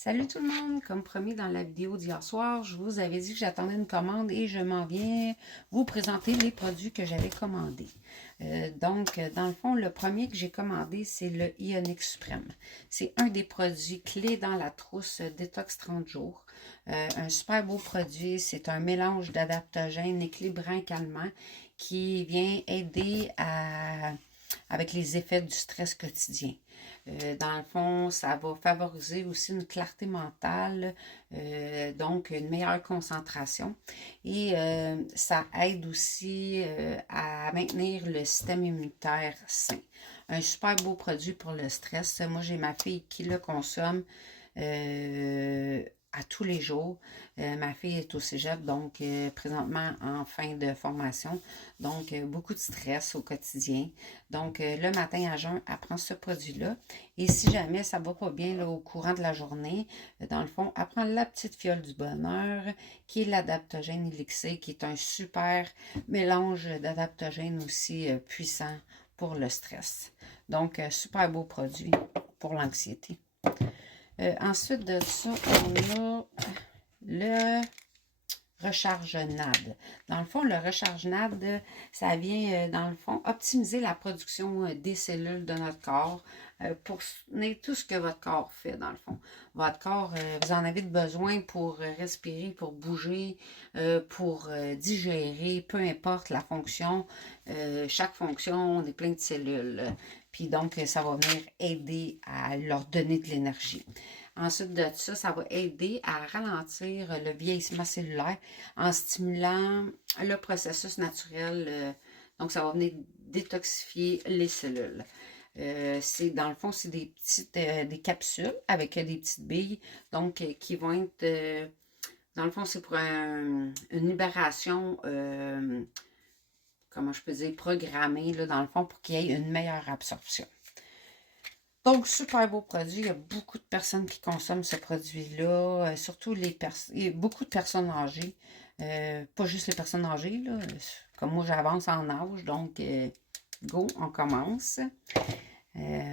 Salut tout le monde! Comme promis dans la vidéo d'hier soir, je vous avais dit que j'attendais une commande et je m'en viens vous présenter les produits que j'avais commandés. Dans le fond, le premier que j'ai commandé, c'est le Ionic Suprême. C'est un des produits clés dans la trousse Détox 30 jours. Un super beau produit, c'est un mélange d'adaptogènes, équilibrants, calmants qui vient aider avec les effets du stress quotidien. Dans le fond, ça va favoriser aussi une clarté mentale, donc une meilleure concentration. Et ça aide aussi à maintenir le système immunitaire sain. Un super beau produit pour le stress. Moi, j'ai ma fille qui le consomme à tous les jours. Ma fille est au cégep, donc présentement en fin de formation. Donc, beaucoup de stress au quotidien. Donc, le matin à jeun, elle prend ce produit-là. Et si jamais ça ne va pas bien là, au courant de la journée, dans le fond, elle prend la petite fiole du bonheur, qui est l'adaptogène élixir, qui est un super mélange d'adaptogènes aussi puissant pour le stress. Donc, super beau produit pour l'anxiété. Ensuite de ça, on a le recharge NAD. Dans le fond, le recharge NAD, ça vient, dans le fond, optimiser la production des cellules de notre corps pour soutenir tout ce que votre corps fait, dans le fond. Votre corps, vous en avez besoin pour respirer, pour bouger, pour digérer, peu importe la fonction. Chaque fonction, on est plein de cellules. Puis donc, ça va venir aider à leur donner de l'énergie. Ensuite de ça, ça va aider à ralentir le vieillissement cellulaire en stimulant le processus naturel. Donc, ça va venir détoxifier les cellules. Dans le fond, c'est des capsules avec des petites billes, donc qui vont être, dans le fond, c'est pour une libération, comment je peux dire, programmée, là, dans le fond, pour qu'il y ait une meilleure absorption. Donc, super beau produit. Il y a beaucoup de personnes qui consomment ce produit-là, surtout beaucoup de personnes âgées. Pas juste les personnes âgées, là. Comme moi, j'avance en âge, donc go, on commence.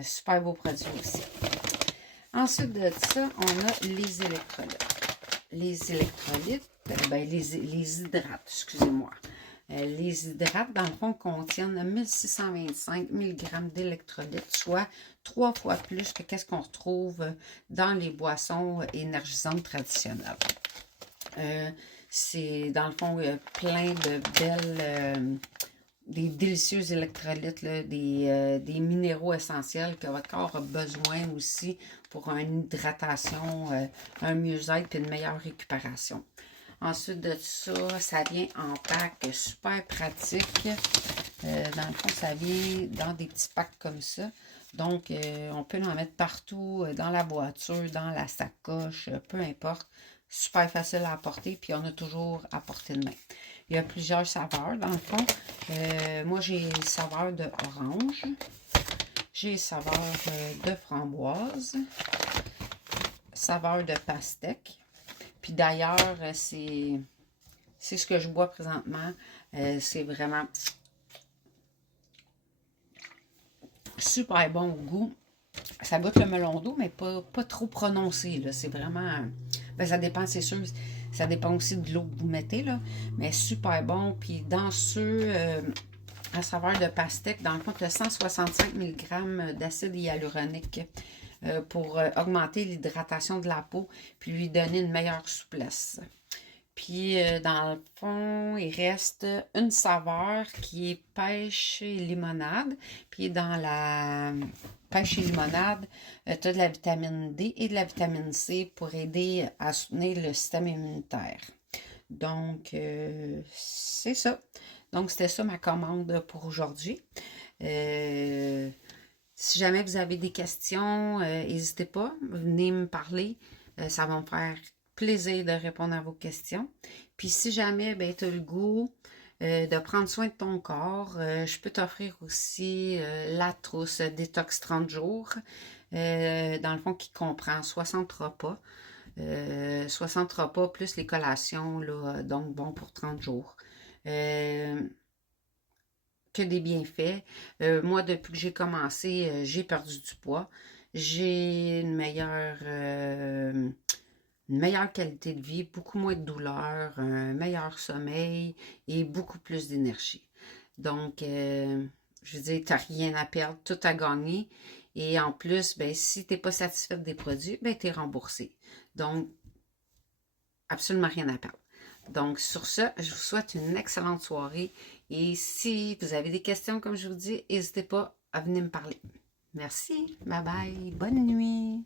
Super beau produit aussi. Ensuite de ça, on a les électrolytes. Les électrolytes, les hydrates, excusez-moi. Les hydrates, dans le fond, contiennent 1625 mg d'électrolytes, soit 3 fois plus que qu'est-ce qu'on retrouve dans les boissons énergisantes traditionnelles. C'est, dans le fond, plein de belles, des délicieux électrolytes, là, des minéraux essentiels que votre corps a besoin aussi pour une hydratation, un mieux-être et une meilleure récupération. Ensuite de ça, ça vient en pack super pratique. Dans le fond, ça vient dans des petits packs comme ça. Donc, on peut en mettre partout, dans la voiture, dans la sacoche, peu importe. Super facile à apporter, puis on a toujours à portée de main. Il y a plusieurs saveurs, dans le fond. Moi, j'ai saveur de orange. J'ai saveur de framboise. Saveur de pastèque. Puis d'ailleurs, c'est ce que je bois présentement. C'est vraiment super bon au goût. Ça goûte le melon d'eau, mais pas trop prononcé. C'est vraiment... Ben, ça dépend, c'est sûr. Ça dépend aussi de l'eau que vous mettez, là. Mais super bon. Puis dans ceux à saveur de pastèque, dans le fond, il y a 165 mg d'acide hyaluronique pour augmenter l'hydratation de la peau puis lui donner une meilleure souplesse. Puis, dans le fond, il reste une saveur qui est pêche et limonade. Puis, dans la pêche et limonade, tu as de la vitamine D et de la vitamine C pour aider à soutenir le système immunitaire. Donc, c'est ça. Donc, c'était ça ma commande pour aujourd'hui. Si jamais vous avez des questions, n'hésitez pas, venez me parler. Ça va me faire plaisir de répondre à vos questions. Puis si jamais tu as le goût de prendre soin de ton corps, je peux t'offrir aussi la trousse Détox 30 jours, dans le fond qui comprend 60 repas. 60 repas plus les collations, là, donc bon pour 30 jours. Que des bienfaits. Moi, depuis que j'ai commencé, j'ai perdu du poids. j'ai une meilleure qualité de vie, beaucoup moins de douleur, un meilleur sommeil et beaucoup plus d'énergie. Donc, je veux dire, tu n'as rien à perdre, tout à gagner. Et en plus, ben, si tu n'es pas satisfaite des produits, ben, tu es remboursé. Donc, absolument rien à perdre. Donc, sur ce, je vous souhaite une excellente soirée. Et si vous avez des questions, comme je vous dis, n'hésitez pas à venir me parler. Merci. Bye bye. Bonne nuit.